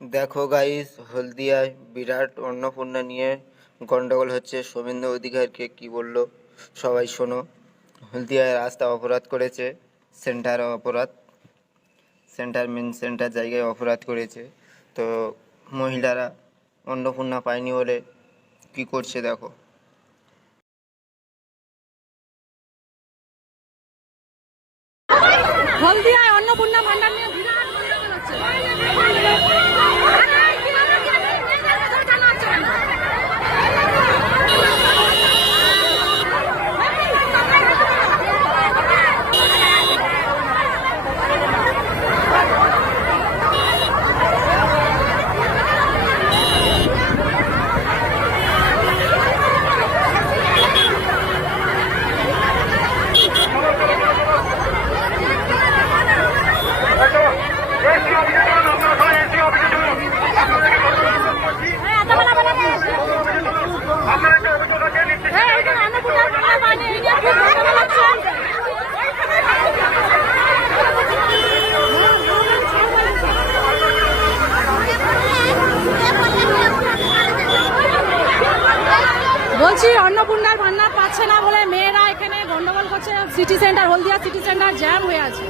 দেখো গাইস, হলদিয়ায় বিরাট অন্নপূর্ণা নিয়ে গন্ডগোল হচ্ছে। শুভেন্দু অধিকারীকে কি বললো সবাই শোনো। হলদিয়ায় রাস্তা অপরাধ করেছে, মেন সেন্টার জায়গায় অপরাধ করেছে। তো মহিলারা অন্নপূর্ণা পায়নি বলে কি করছে দেখো। হলদিয়ায় অন্নপূর্ণা ভান্ডার নিয়ে বিরাট গন্ডগোল হচ্ছে। বলছি অন্নপূর্ণার ভান্ডার পাচ্ছে না বলে মেয়েরা এখানে গন্ডগোল করছে। সিটি সেন্টার, হলদিয়া সিটি সেন্টার জ্যাম হয়ে আছে।